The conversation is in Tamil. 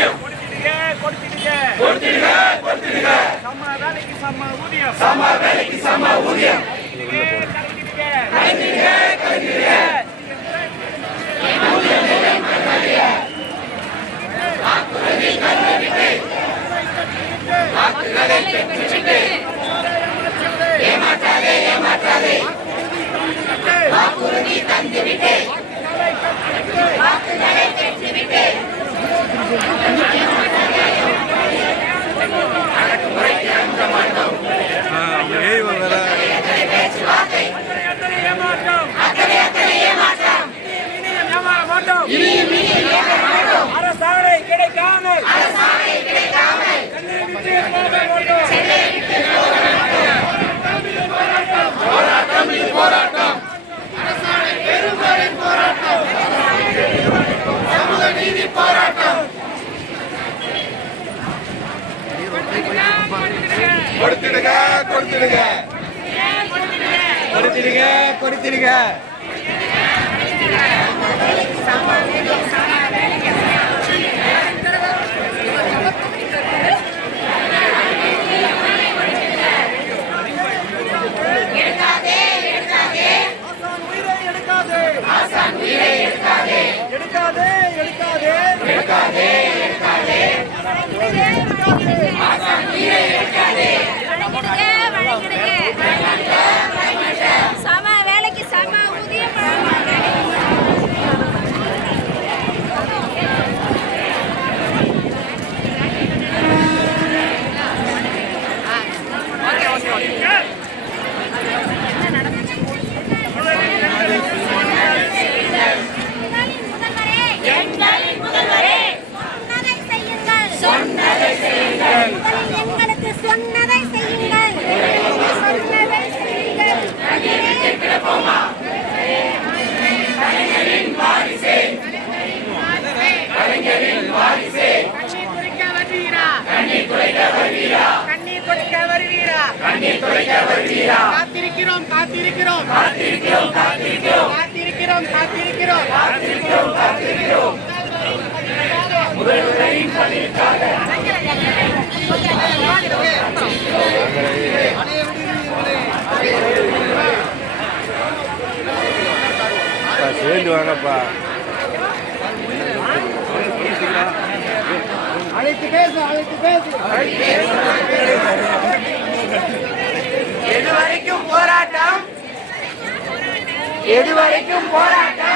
ஊதியம் கொடுத்திடுக சம வேலைக்கு சம ஊதியம் கலைந்திடுக ஏமாற்றாதே வாக்குறுதி தந்துவிட்டு வாக்குகளை பெற்றுவிட்டு அரசாணை கிடைக்காமல் போராட்டம் சமூக நீதி போராட்டம் கொடுத்திடுக சம வேலைக்கு சம ஊதியம் எங்களுக்கு சொன்னதை செய்யுங்கள் கண்ணீர் குடிக்க வருவீரா காத்திருக்கிறோம் சேர்ந்து வாங்கப்பா அழைத்து பேசு எது வரைக்கும் போராட்டம்